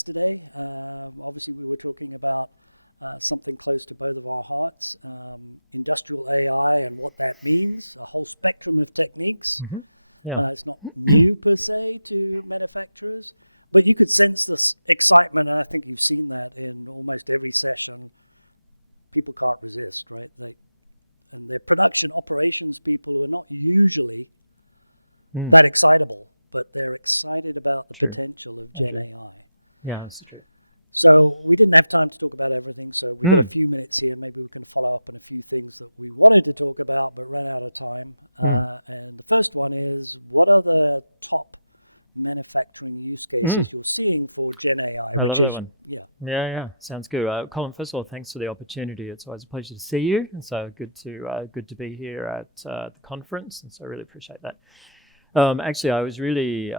yesterday, and obviously we were talking about something close to vertical commerce, industrial AI and what that means, whole spectrum of techniques. Mm-hmm. Yeah. New perceptions of manufacturers, but you can sense this excitement. I think we've seen that in almost every session. People got this. The production operations people are not usually that excited. True. True. Yeah, that's true. So we didn't have time to talk about that again. So a few minutes here, maybe we can follow up a few things that we wanted to talk about the last time. First one is, what are the top manufacturing use cases we're seeing for AI? I love that one. Yeah, sounds good. Colin, first of all, thanks for the opportunity. It's always a pleasure to see you, and so good to be here at the conference, and so I really appreciate that. Actually, I was really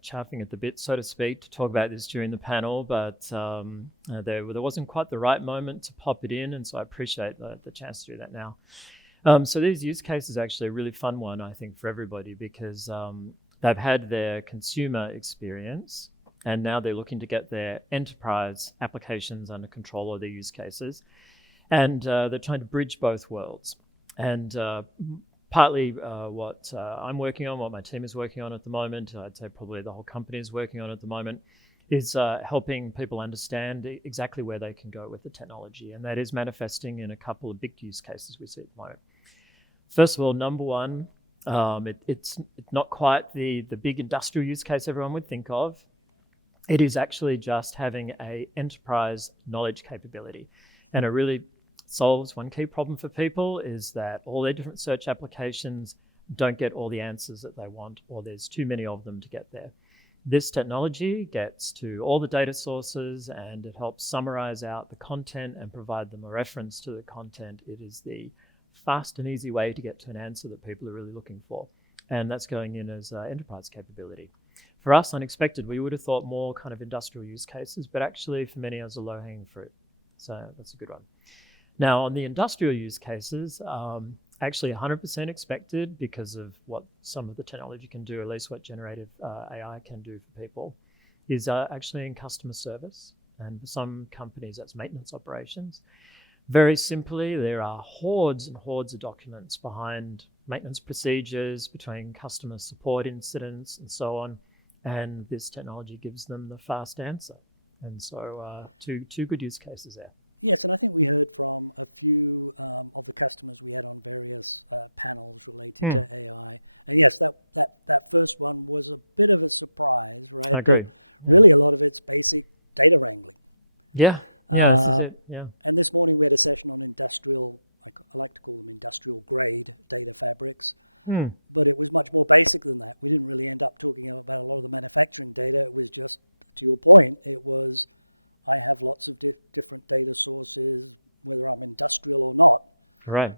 chafing at the bit, so to speak, to talk about this during the panel, but there wasn't quite the right moment to pop it in, and so I appreciate the chance to do that now. So these use cases are actually a really fun one, I think, for everybody, because they've had their consumer experience, and now they're looking to get their enterprise applications under control of their use cases, and they're trying to bridge both worlds. And partly what I'm working on, what my team is working on at the moment, I'd say probably the whole company is working on at the moment, is helping people understand exactly where they can go with the technology. And that is manifesting in a couple of big use cases we see at the moment. First of all, number one, it's not quite the big industrial use case everyone would think of. It is actually just having an enterprise knowledge capability. And it really solves one key problem for people, is that all their different search applications don't get all the answers that they want, or there's too many of them to get there. This technology gets to all the data sources, and it helps summarize out the content and provide them a reference to the content. It is the fast and easy way to get to an answer that people are really looking for. And that's going in as enterprise capability. For us, unexpected, we would have thought more kind of industrial use cases, but actually for many as a low-hanging fruit. So that's a good one. Now, on the industrial use cases, actually 100% expected because of what some of the technology can do, at least what generative AI can do for people, is actually in customer service. And for some companies, that's maintenance operations. Very simply, there are hordes and hordes of documents behind maintenance procedures, between customer support incidents and so on. And this technology gives them the fast answer. And so two good use cases there. Yes, I think we heard from a few of the customer. Yes, that first one was a bit of a surprise. I agree. Yeah. Really a lot of it's basic anyway. Yeah, this is it. Yeah. I'm just wondering what the second one industrial blend different fabrics. Much more basic than that. You know, you're not talking about manufacturing data, but just to your point, it was I have lots of different data sources without industrial or not. Right.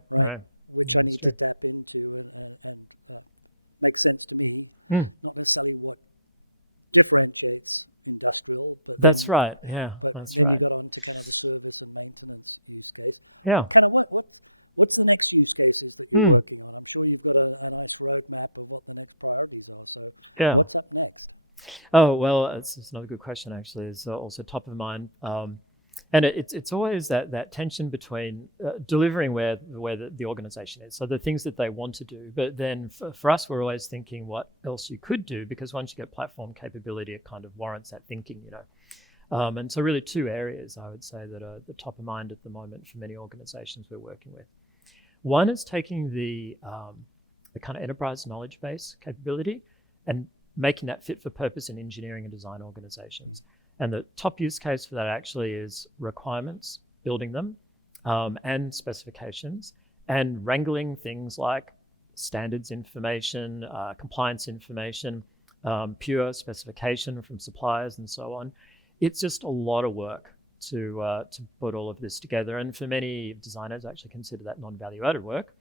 Yeah, that's true. Makes sense to me. That's right. Yeah, that's right. Yeah. What's the next use cases? Yeah. Oh, well, it's another good question, actually. It's also top of mind. And it's always that tension between delivering where the organization is, so the things that they want to do. But then for us, we're always thinking what else you could do, because once you get platform capability, it kind of warrants that thinking, you know. And so really two areas, I would say, that are the top of mind at the moment for many organizations we're working with. One is taking the kind of enterprise knowledge base capability and making that fit for purpose in engineering and design organizations. And the top use case for that actually is requirements, building them, and specifications, and wrangling things like standards information, compliance information, pure specification from suppliers, and so on. It's just a lot of work to put all of this together. And for many designers, actually consider that non-value added work.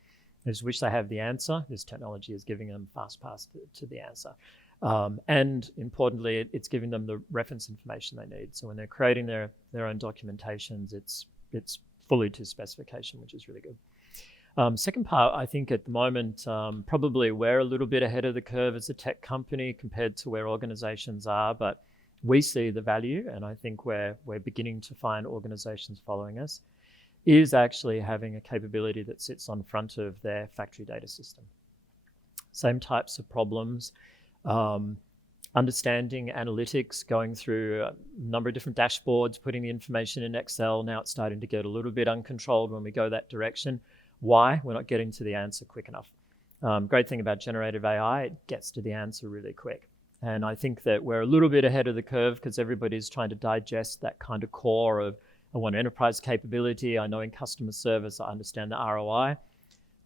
They just wish they have the answer. This technology is giving them fast pass to the answer. And importantly, it's giving them the reference information they need. So when they're creating their own documentations, it's fully to specification, which is really good. Second part, I think at the moment, probably we're a little bit ahead of the curve as a tech company compared to where organizations are, but we see the value, and I think we're beginning to find organizations following us, is actually having a capability that sits on front of their factory data system. Same types of problems, understanding analytics, going through a number of different dashboards, putting the information in Excel. Now it's starting to get a little bit uncontrolled when we go that direction. Why? We're not getting to the answer quick enough. Great thing about generative AI, it gets to the answer really quick. And I think that we're a little bit ahead of the curve because everybody's trying to digest that kind of core of, I want enterprise capability, I know in customer service, I understand the ROI.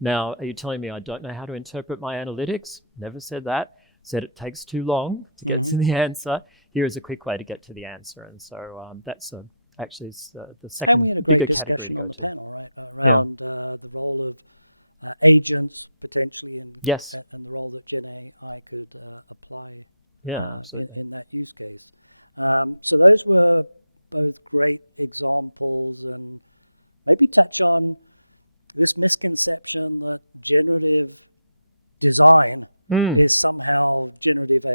Now, are you telling me I don't know how to interpret my analytics? Never said that. Said it takes too long to get to the answer. Here is a quick way to get to the answer. And so that's actually the second bigger category to go to. Yeah. Yes. Yeah, absolutely. So those are great examples. Maybe touch on this misconception that generative design is somehow generative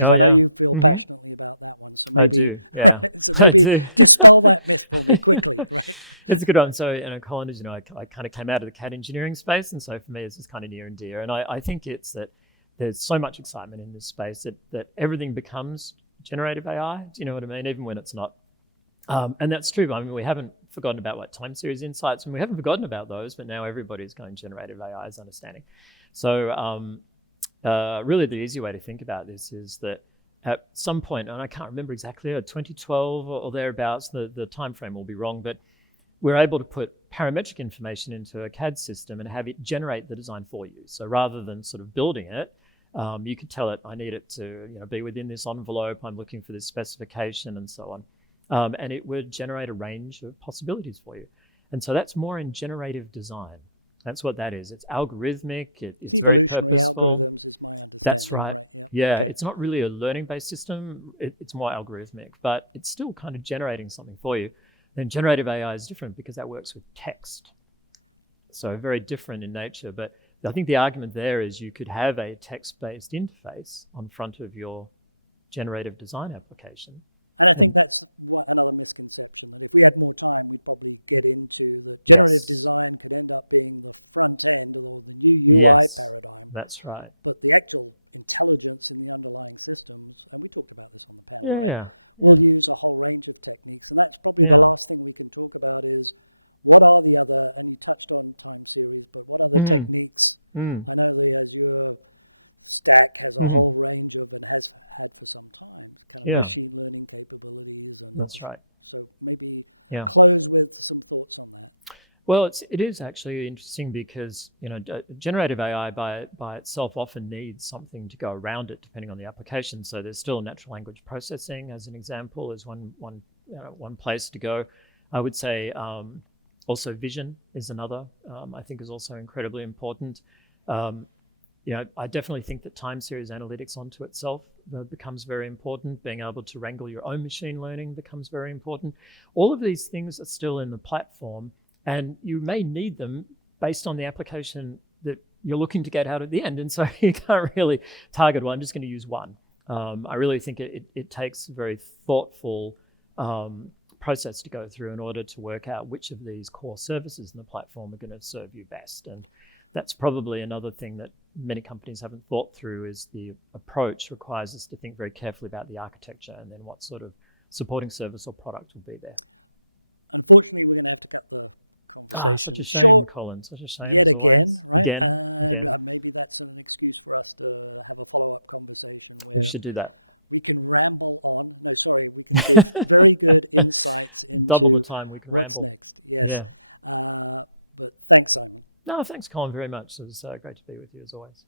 AI. Oh, yeah. Mm-hmm. I do. Yeah, I do. It's a good one. So, Colin, as you know, I kind of came out of the CAD engineering space. And so for me, it's just kind of near and dear. And I think it's that there's so much excitement in this space that everything becomes generative AI. Do you know what I mean? Even when it's not. And that's true. I mean, we haven't forgotten about what time series insights, and we haven't forgotten about those, but now everybody's going generative AI is understanding. So really the easy way to think about this is that at some point, and I can't remember exactly, 2012 or thereabouts, the time frame will be wrong, but we're able to put parametric information into a CAD system and have it generate the design for you. So rather than sort of building it, you could tell it, I need it to be within this envelope, I'm looking for this specification and so on. And it would generate a range of possibilities for you. And so that's more in generative design. That's what that is. It's algorithmic, it's very purposeful. That's right. Yeah, it's not really a learning-based system, it's more algorithmic, but it's still kind of generating something for you. Then generative AI is different because that works with text. So very different in nature, but I think the argument there is you could have a text-based interface on front of your generative design application. And yes. Yes, that's right. Yeah. Mm-hmm. Mm. Mm-hmm. Yeah, that's right. Yeah. Well, it is actually interesting because generative AI by itself often needs something to go around it depending on the application. So there's still natural language processing as an example is one place to go. I would say also vision is another. I think is also incredibly important. I definitely think that time series analytics onto itself becomes very important. Being able to wrangle your own machine learning becomes very important. All of these things are still in the platform. And you may need them based on the application that you're looking to get out at the end. And so you can't really target one. I'm just going to use one. I really think it takes a very thoughtful process to go through in order to work out which of these core services in the platform are going to serve you best. And that's probably another thing that many companies haven't thought through is the approach requires us to think very carefully about the architecture and then what sort of supporting service or product will be there. Such a shame, Colin. Such a shame as always. Again. We should do that. Double the time we can ramble. Yeah. No, thanks, Colin, very much. It was great to be with you as always.